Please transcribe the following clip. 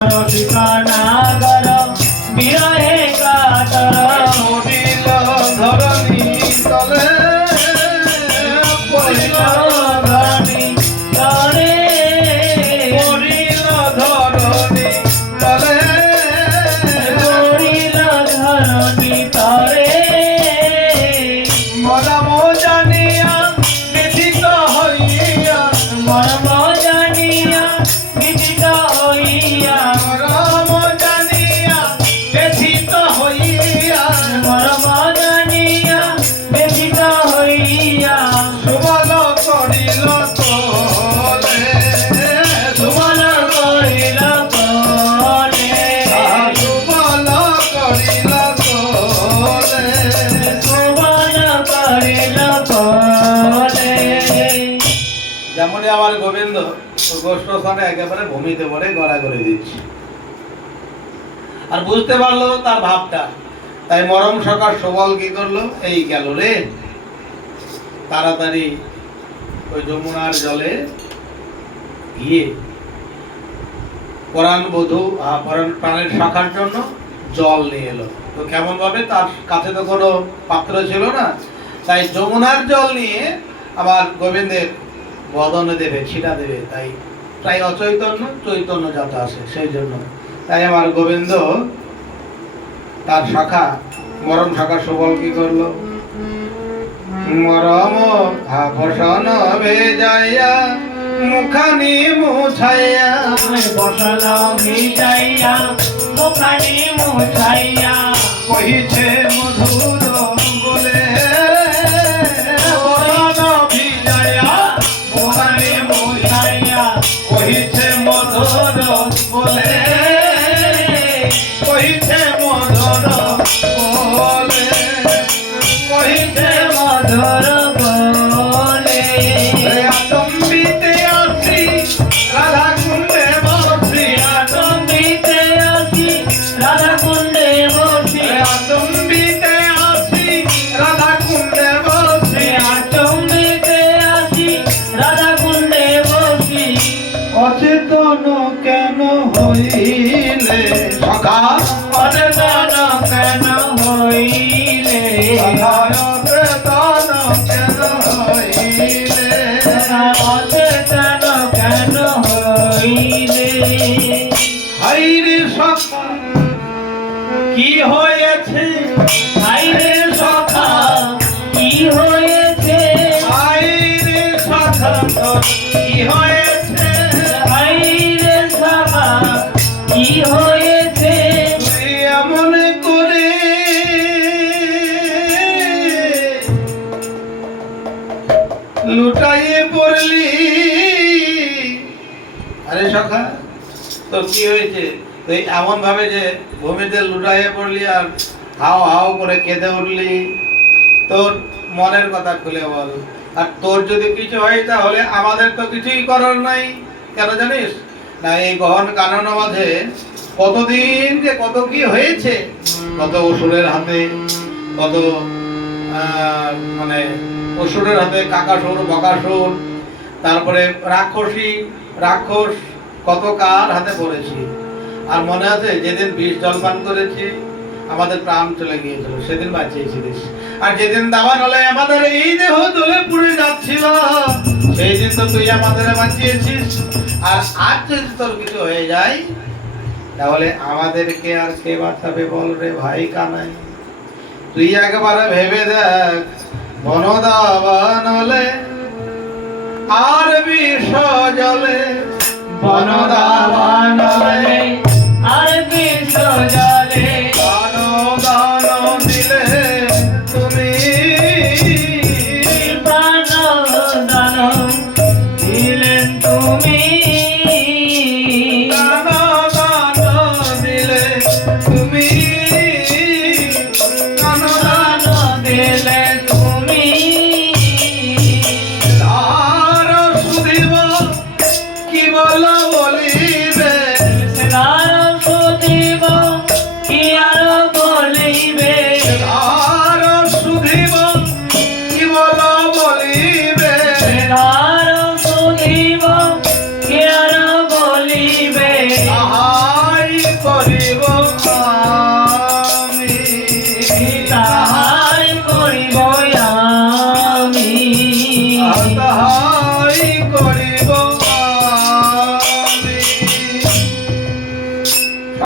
ঠিকানা গর বিরহে কাতর পড়িল ধরণী তলে পড়িল ধরণী তরে পড়িল ধরণী তলে পড়িল ধরণী তরে আমার গোবিন্দ গোষ্ঠ স্থানে একেবারে ভূমিতে পড়ে গড়া করে দিচ্ছে। আর বুঝতে পারল তার ভাবটা, তাই মরম সকার সবল কি করল? এই গেল রে। তাড়াতাড়ি ওই যমুনার জলে গিয়ে পরাণ বধূ পরাণ প্রাণের শাখার জন্য জল নিয়ে এলো। তো কেমন ভাবে তার কাছে তো কোনো পাত্র ছিল না। তাই যমুনার জল নিয়ে আবার গোবিন্দের বদনে দেবে ছিটা দেবে তাই প্রায় অচৈতন্য চৈতন্য যাতে আসে সেই জন্য। তাই আমার গোবিন্দ তার শাখা মরম শাখা সবল কি করল? মরম আভূষণ ভেজাইয়া মুখানি মুছাইয়া বসন ভিজাইয়া মুখানি মুছাইয়া। কহিছে বলে অচেতন কেন হইলে? সখা অচেতন কেন হইলে? কেন হইলে? অচেতন কেন হইলে? হাইরে সখা কি হয়েছে? হাইরে লুটাইয়ে পড়লি। আরে সখা তোর কি হয়েছে? তুই এমন ভাবে যে ভূমিতে লুটাইয়ে পড়লি আর হাও হাও করে কেঁদে উঠলি, তোর মনের কথা খুলে বল। আর তোর যদি কিছু হয় তাহলে আমাদের তো কিছুই করার নাই। কেন জানিস? না, এই গহন কানন মাঝে কতদিন যে কত কি হয়েছে, কত অসুরের হাতে, কত মানে অসুরের হাতে কাকাসুর, বকাসুর, তারপরে রাক্ষসী, রাক্ষস কত কার হাতে পড়েছি। আর মনে আছে, যেদিন বিষ জলপান করেছি, আমাদের প্রাণ চলে গিয়েছিল, সেদিন বাঁচিয়েছিলিস আর যেদিন দাবান হলে আমাদের এই দেহ জ্বলে পুড়ে যাচ্ছিল, সেই দিন তো তুই আমাদের বাঁচিয়েছিস। আর আজ যদি তোর কিছু হয়ে যায়, তাহলে আমাদেরকে আর কে বাঁচাবে বল রে ভাই কানাই? তুই একবার ভেবে দেখ বনদাবান হলে আর বিষ জলে বনদাবান